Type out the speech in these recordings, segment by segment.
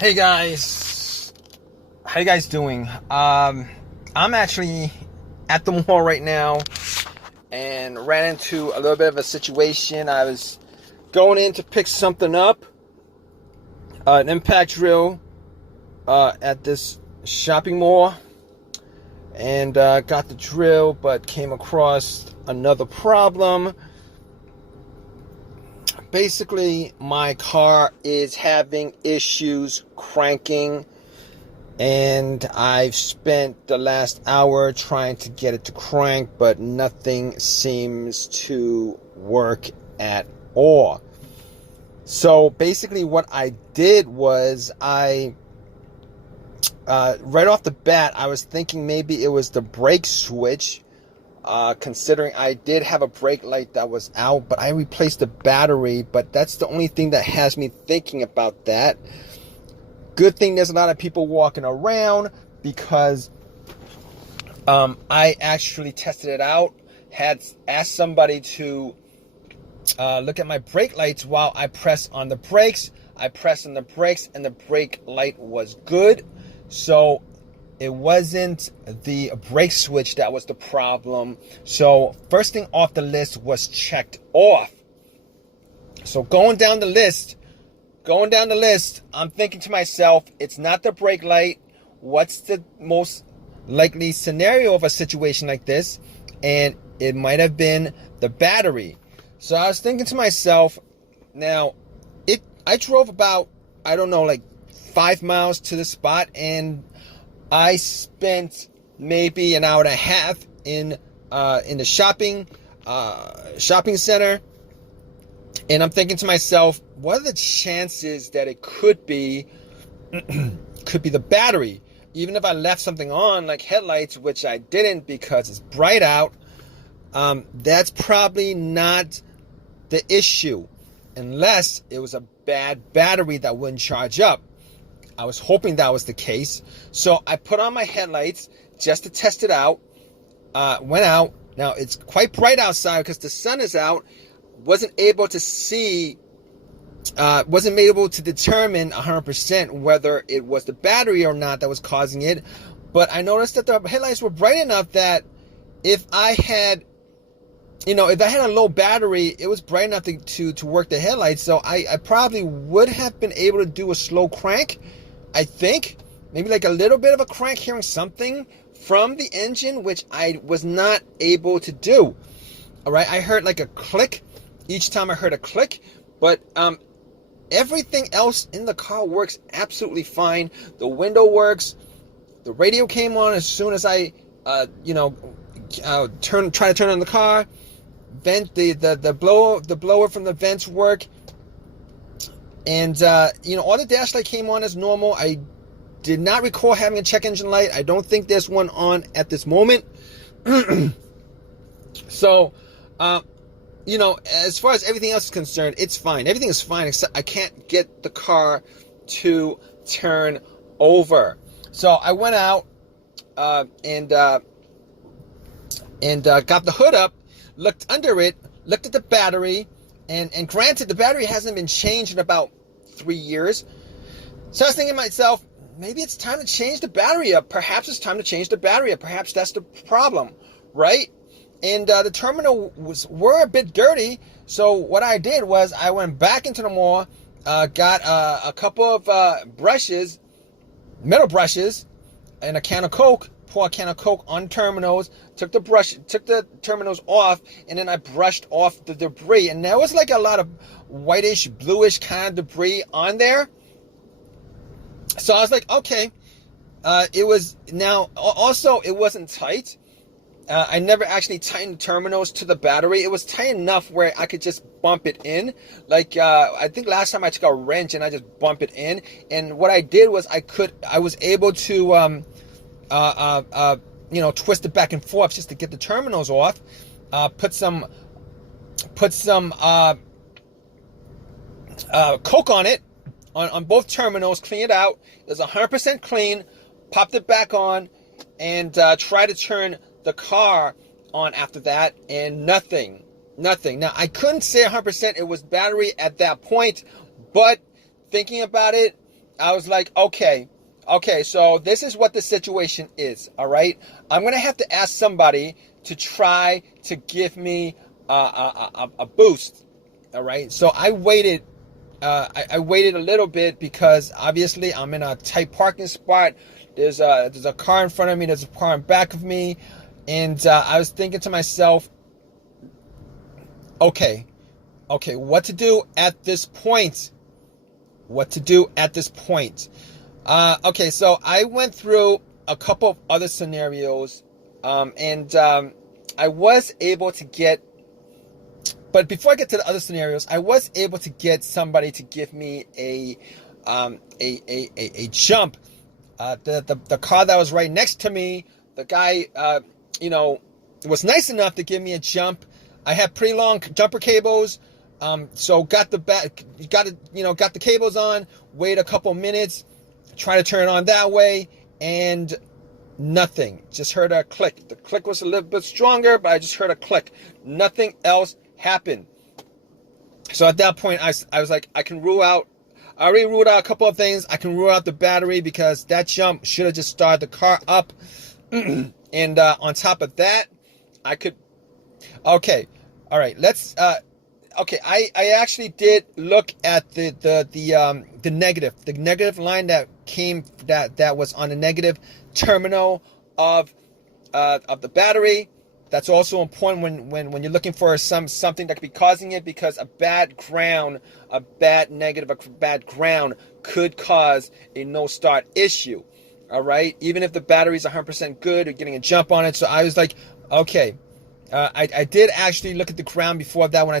Hey guys, how you guys doing? I'm actually at the mall right now and ran into a little bit of a situation. I was going in to pick something up, an impact drill at this shopping mall, and got the drill, but came across another problem. Basically, my car is having issues cranking, and I've spent the last hour trying to get it to crank, but nothing seems to work at all. So basically what I did was right off the bat, I was thinking maybe it was the brake switch. Considering I did have a brake light that was out, but I replaced the battery, but that's the only thing that has me thinking about that. Good thing there's a lot of people walking around, because I actually tested it out, had asked somebody to look at my brake lights while I press on the brakes. I pressed on the brakes and the brake light was good. So it wasn't the brake switch that was the problem. So first thing off the list was checked off. So going down the list, I'm thinking to myself, it's not the brake light. What's the most likely scenario of a situation like this? And it might have been the battery. So I was thinking to myself, now, I drove about, I don't know, like 5 miles to the spot, and I spent maybe an hour and a half in the shopping center, and I'm thinking to myself, what are the chances that it could be the battery? Even if I left something on, like headlights, which I didn't because it's bright out, that's probably not the issue, unless it was a bad battery that wouldn't charge up. I was hoping that was the case. So I put on my headlights just to test it out. Went out. Now it's quite bright outside because the sun is out. Wasn't able to determine 100% whether it was the battery or not that was causing it. But I noticed that the headlights were bright enough that if I had a low battery, it was bright enough to work the headlights. So I probably would have been able to do a slow crank. I think maybe like a little bit of a crank, hearing something from the engine, which I was not able to do. All right, I heard like a click each time I heard a click, but everything else in the car works absolutely fine. The window works. The radio came on as soon as I try to turn on the car. Vent, the blower from the vents work. And, all the dash light came on as normal. I did not recall having a check engine light. I don't think there's one on at this moment. So, as far as everything else is concerned, it's fine. Everything is fine, except I can't get the car to turn over. So I went out and got the hood up, looked under it, looked at the battery. And granted, the battery hasn't been changed in about 3 years. So I was thinking to myself, maybe it's time to change the battery up. Perhaps it's time to change the battery up. Perhaps that's the problem, right? And the terminal were a bit dirty. So what I did was I went back into the mall, got a couple of brushes, metal brushes, and a can of Coke. Pour a can of Coke on terminals, took the terminals off, and then I brushed off the debris. And there was like a lot of whitish, bluish kind of debris on there. So I was like, okay. It wasn't tight. I never actually tightened the terminals to the battery. It was tight enough where I could just bump it in. Like, I think last time I took a wrench and I just bump it in. And what I did was I was able to, twist it back and forth just to get the terminals off. Put some Coke on it, on both terminals, clean it out. It was 100% clean. Popped it back on, and tried to turn the car on after that, and nothing. Now, I couldn't say 100% it was battery at that point, but thinking about it, I was like, okay, so this is what the situation is, all right? I'm going to have to ask somebody to try to give me a boost, all right? So I waited. I waited a little bit because obviously I'm in a tight parking spot. There's a car in front of me. There's a car in back of me. And I was thinking to myself, okay, what to do at this point? Okay, so I went through a couple of other scenarios, and I was able to get, but before I get to the other scenarios, I was able to get somebody to give me a jump. The car that was right next to me, the guy, was nice enough to give me a jump. I had pretty long jumper cables. So got the cables on, wait a couple minutes, try to turn it on that way, and nothing. Just heard a click. The click was a little bit stronger, but I just heard a click. Nothing else happened. So at that point, I was like, I already ruled out a couple of things. I can rule out the battery because that jump should have just started the car up. And on top of that, I could, okay, all right, let's, okay, I actually did look at the negative line that was on the negative terminal of the battery. That's also important when you're looking for something that could be causing it, because a bad ground could cause a no start issue. All right, even if the battery's 100% good, or getting a jump on it. So I was like, okay. I did actually look at the ground before that when I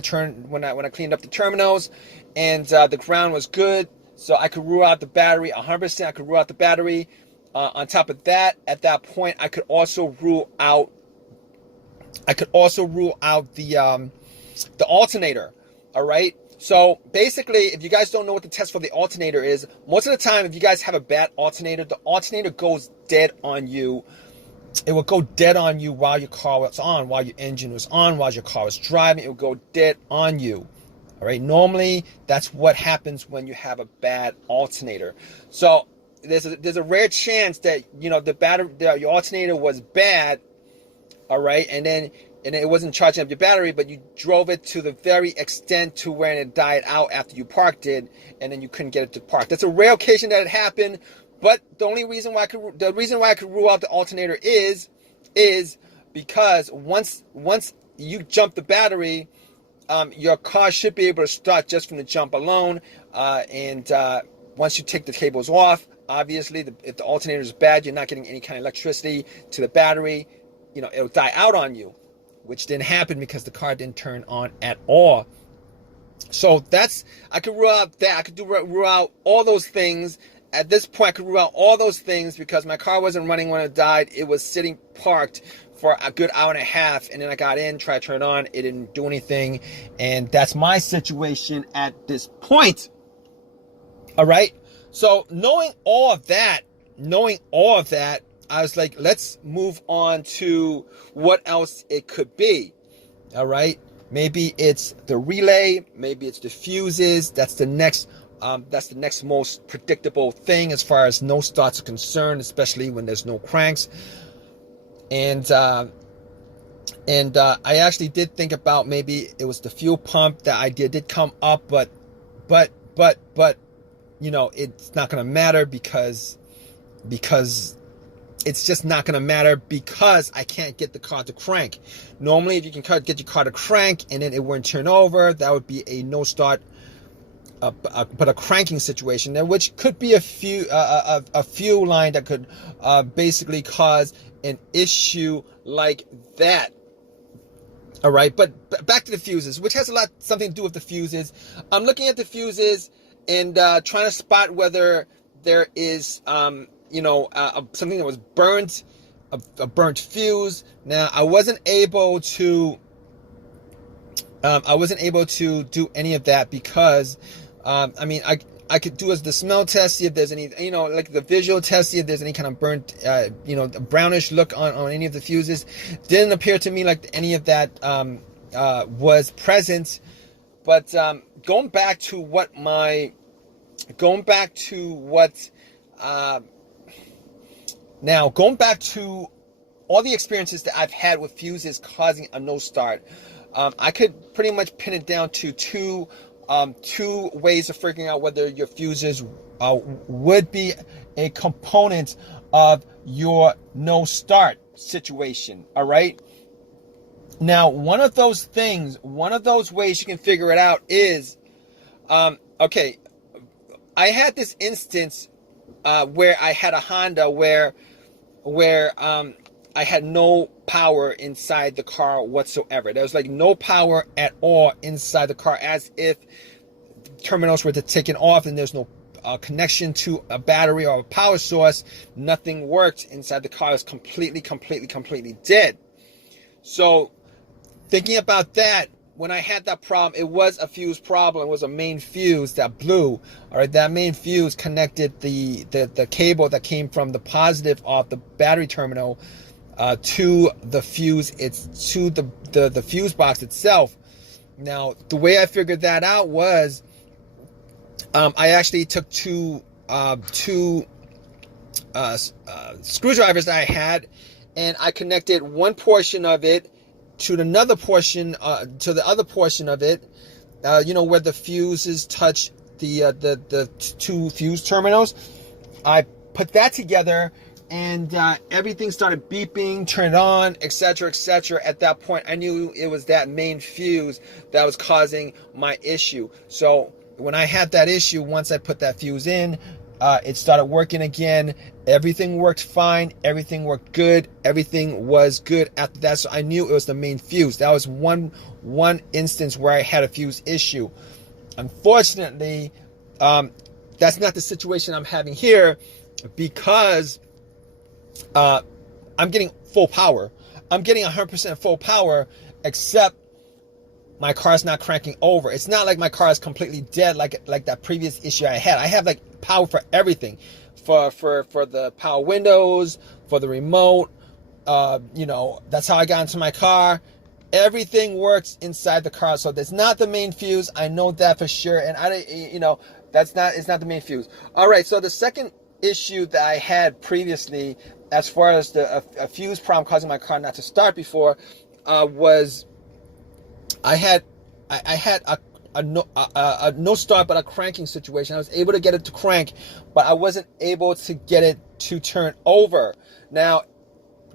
cleaned up the terminals, and the ground was good, so I could rule out the battery 100%. I could rule out the battery. On top of that, at that point, I could also rule out the alternator. All right. So basically, if you guys don't know what the test for the alternator is, most of the time, if you guys have a bad alternator, the alternator goes dead on you. It will go dead on you while your car was on, while your engine was on, while your car was driving. It will go dead on you. All right. Normally, that's what happens when you have a bad alternator. So there's a rare chance that your alternator was bad. All right, and it wasn't charging up your battery, but you drove it to the very extent to where it died out after you parked it, and then you couldn't get it to park. That's a rare occasion that it happened. But the reason why I could rule out the alternator is because once you jump the battery, your car should be able to start just from the jump alone. And once you take the cables off, obviously, if the alternator is bad, you're not getting any kind of electricity to the battery. It'll die out on you, which didn't happen because the car didn't turn on at all. So I could rule out that. I could rule out all those things. At this point, I could rule out all those things because my car wasn't running when it died. It was sitting parked for a good hour and a half, and then I got in, tried to turn it on. It didn't do anything, and that's my situation at this point. All right. So knowing all of that, I was like, let's move on to what else it could be. All right. Maybe it's the relay. Maybe it's the fuses. That's the next most predictable thing as far as no starts are concerned, especially when there's no cranks. And I actually did think about maybe it was the fuel pump. That idea did come up, but it's not going to matter because it's just not going to matter because I can't get the car to crank. Normally, if you can get your car to crank and then it wouldn't turn over, that would be a no start, but a cranking situation, which could be a fuel line that could basically cause an issue like that. All right, but back to the fuses, which has something to do with the fuses. I'm looking at the fuses and trying to spot whether there is something that was burnt, a burnt fuse. Now I wasn't able to do any of that because I could do the smell test, see if there's any, like the visual test, see if there's any kind of burnt, brownish look on any of the fuses. Didn't appear to me like any of that was present. But going back to what my going back to what, going back to all the experiences that I've had with fuses causing a no start, I could pretty much pin it down to two ways of figuring out whether your fuses would be a component of your no start situation. All right. Now, one of those ways you can figure it out is, okay, I had this instance where I had a Honda where I had no power inside the car whatsoever. There was like no power at all inside the car, as if terminals were taken off and there's no connection to a battery or a power source. Nothing worked inside the car. It was completely dead. So thinking about that, when I had that problem, it was a fuse problem. It was a main fuse that blew. All right, that main fuse connected the cable that came from the positive of the battery terminal to the fuse. It's to the fuse box itself. Now, the way I figured that out was, I actually took two screwdrivers that I had, and I connected one portion of it to another portion, to the other portion of it, where the fuses touch the two fuse terminals. I put that together, and everything started beeping, turned on, etc. At that point, I knew it was that main fuse that was causing my issue. So when I had that issue, once I put that fuse in, it started working again. Everything worked fine. Everything worked good. Everything was good after that. So I knew it was the main fuse. That was one instance where I had a fuse issue. Unfortunately, that's not the situation I'm having here, because I'm getting full power. I'm getting 100% full power, except my car's not cranking over. It's not like my car is completely dead like that previous issue I had. I have like power for everything, for the power windows, for the remote. That's how I got into my car. Everything works inside the car, so that's not the main fuse. I know that for sure, and it's not the main fuse. All right, so the second issue that I had previously, as far as a fuse problem causing my car not to start before, was I had a no start but a cranking situation. I was able to get it to crank, but I wasn't able to get it to turn over. Now,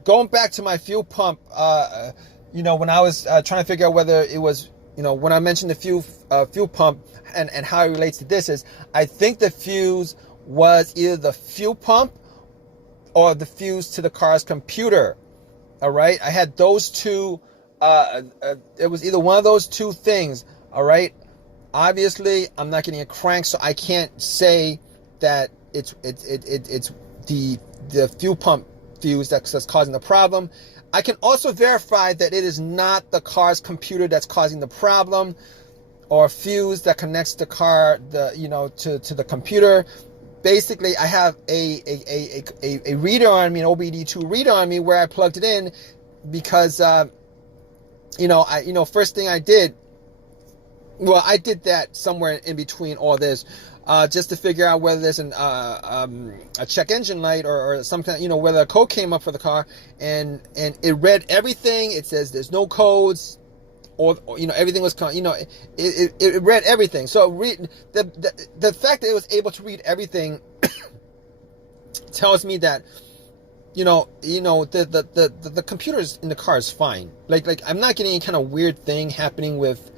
going back to my fuel pump, when I was trying to figure out whether it was, when I mentioned the fuel pump and how it relates to this, is I think the fuse was either the fuel pump or the fuse to the car's computer. All right, I had those two. It was either one of those two things. All right. Obviously, I'm not getting a crank, so I can't say that it's the fuel pump fuse that's causing the problem. I can also verify that it is not the car's computer that's causing the problem, or fuse that connects the car to the computer. Basically, I have a reader on me, an OBD2 reader on me, where I plugged it in, because first thing I did, I did that somewhere in between all this, just to figure out whether there's a check engine light or some kind, whether a code came up for the car, and it read everything. It says there's no codes, or everything was, it read everything. So the fact that it was able to read everything tells me that the computers in the car is fine. Like I'm not getting any kind of weird thing happening with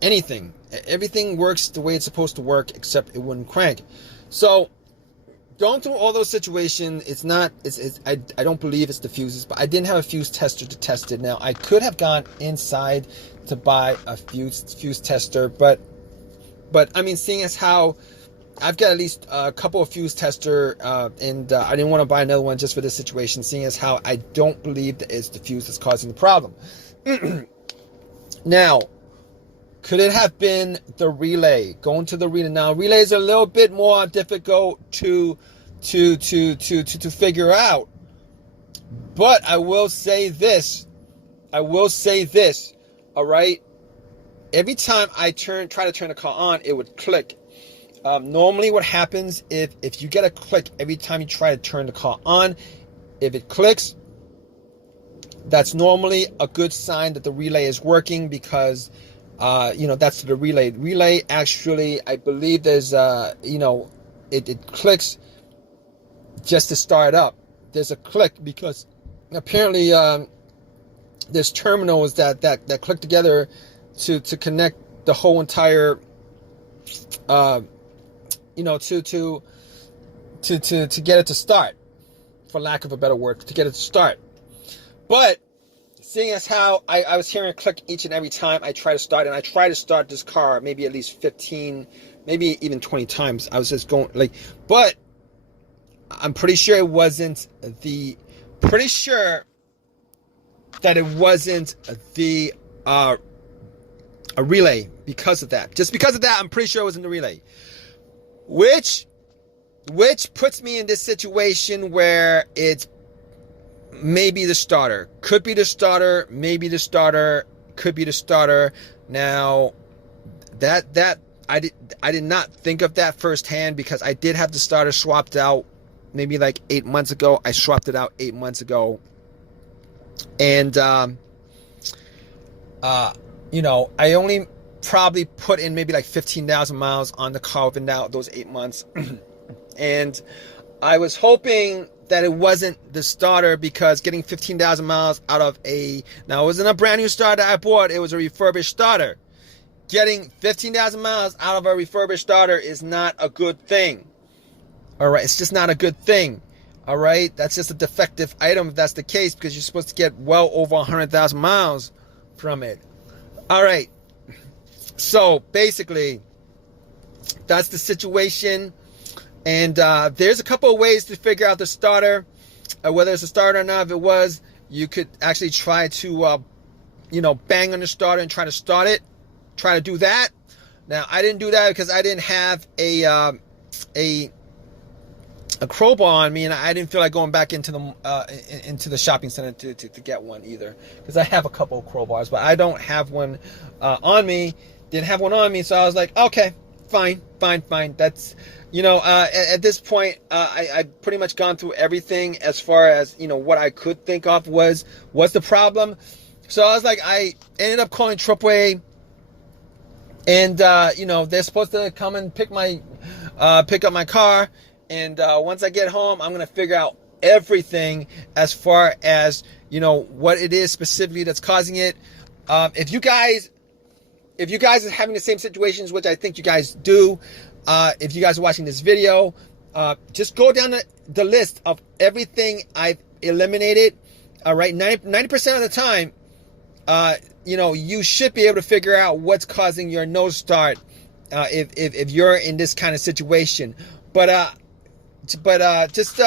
anything. Everything works the way it's supposed to work, except it wouldn't crank. So going through all those situations, I don't believe it's the fuses, but I didn't have a fuse tester to test it. Now, I could have gone inside to buy a fuse tester, but I mean, seeing as how I've got at least a couple of fuse tester, and I didn't want to buy another one just for this situation, seeing as how I don't believe that it's the fuse that's causing the problem. Now, could it have been the relay? Going to the relay. Now, relays are a little bit more difficult to figure out. But I will say this. All right. every time I try to turn the car on, it would click. Normally what happens if you get a click every time you try to turn the car on, if it clicks, that's normally a good sign that the relay is working, because that's the relay. The relay actually, I believe there's it clicks just to start up. There's a click because apparently there's terminals that click together to connect the whole entire to get it to start, for lack of a better word, to get it to start. But seeing as how I was hearing a click each and every time I try to start, and I try to start this car maybe at least 15, maybe even 20 times, I was just going but I'm pretty sure it wasn't that it wasn't a relay. Because of that, I'm pretty sure it wasn't the relay, which puts me in this situation where it's maybe the starter, could be the starter, maybe the starter, could be the starter. Now that I did not think of that firsthand, because I did have the starter swapped out maybe like 8 months ago. I swapped it out 8 months ago, and I only probably put in maybe like 15,000 miles on the car within those 8 months. And I was hoping that it wasn't the starter, because getting 15,000 miles out of now it wasn't a brand new starter I bought, it was a refurbished starter. Getting 15,000 miles out of a refurbished starter is not a good thing. All right, it's just not a good thing. All right, that's just a defective item if that's the case, because you're supposed to get well over 100,000 miles from it. All right, so basically that's the situation. And there's a couple of ways to figure out the starter, whether it's a starter or not. If it was, you could actually try to bang on the starter and try to start it. Try to do that. Now, I didn't do that because I didn't have a crowbar on me, and I didn't feel like going back into the shopping center to get one either, because I have a couple of crowbars, but I don't have one on me. Didn't have one on me, so I was like, okay, fine. That's at this point, I pretty much gone through everything as far as what I could think of was the problem. So I was like, I ended up calling AAA, and they're supposed to come and pick up my car. And once I get home, I'm gonna figure out everything as far as what it is specifically that's causing it. If you guys are having the same situations, which I think you guys do, if you guys are watching this video, just go down the list of everything I've eliminated. All right, 90% of the time, you should be able to figure out what's causing your no start if you're in this kind of situation. But just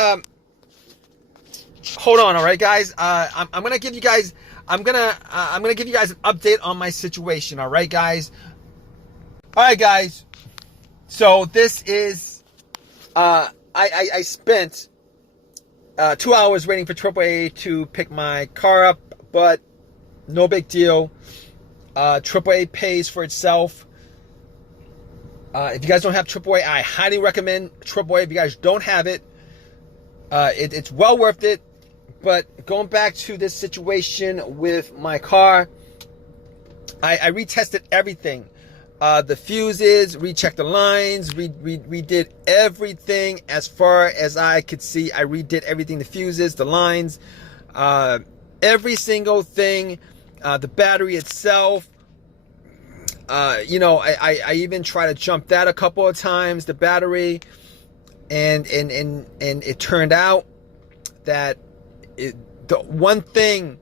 hold on, all right, guys. I'm gonna give you guys an update on my situation. All right, guys. All right, guys. So this is I spent 2 hours waiting for AAA to pick my car up, but no big deal. AAA pays for itself. If you guys don't have AAA, I highly recommend AAA. If you guys don't have it, it's well worth it. But going back to this situation with my car, I retested everything. The fuses, rechecked the lines, redid everything as far as I could see. I redid everything, the fuses, the lines, every single thing, the battery itself. I even tried to jump that a couple of times, the battery, and it turned out that the one thing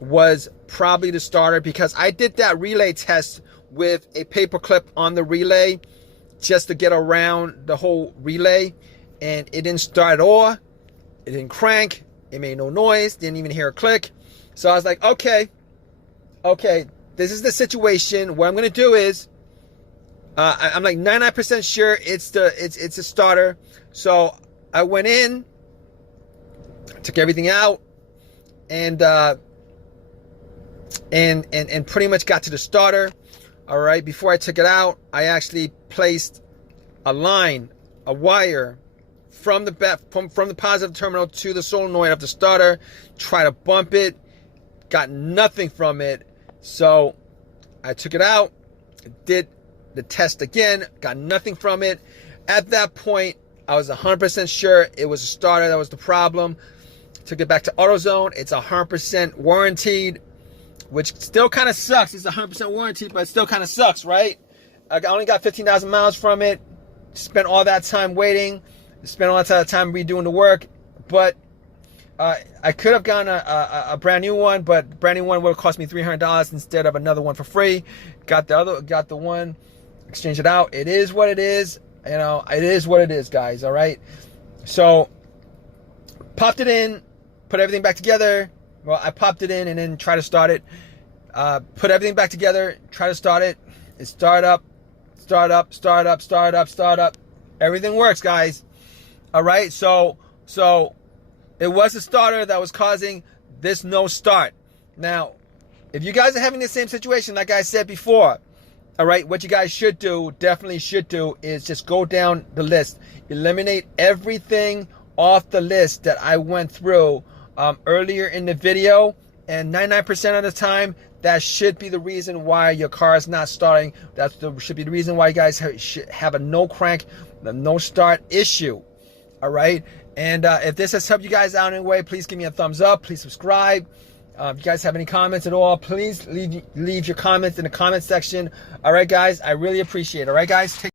was probably the starter, because I did that relay test with a paper clip on the relay just to get around the whole relay, and it didn't start at all. It didn't crank. It made no noise. Didn't even hear a click. So I was like, okay, this is the situation. What I'm gonna do is, I'm like 99% sure it's a starter. So I went in, took everything out, and and pretty much got to the starter. All right, before I took it out, I actually placed a wire from the positive terminal to the solenoid of the starter. Try to bump it, got nothing from it. So I took it out, did the test again, got nothing from it. At that point, I was 100% sure it was a starter that was the problem. Took it back to AutoZone. It's 100% warranted, which still kind of sucks. It's 100% warranted, but it still kind of sucks, right? I only got 15,000 miles from it. Spent all that time waiting. Spent all that time redoing the work. But I could have gotten a brand new one, but brand new one would have cost me $300 instead of another one for free. Got the one, exchanged it out. It is what it is. You know, it is what it is, guys. All right. So popped it in, put everything back together. Well, I popped it in and then try to start it. Put everything back together, try to start it. It start up. Everything works, guys. All right. So it was the starter that was causing this no start. Now, if you guys are having the same situation, like I said before, all right, what you guys should do, definitely should do, is just go down the list. Eliminate everything off the list that I went through earlier in the video. And 99% of the time, that should be the reason why your car is not starting. That should be the reason why you guys should have a no crank, no start issue. All right. And if this has helped you guys out in any way, please give me a thumbs up. Please subscribe. If you guys have any comments at all, please leave your comments in the comment section. All right, guys, I really appreciate it. All right, guys, take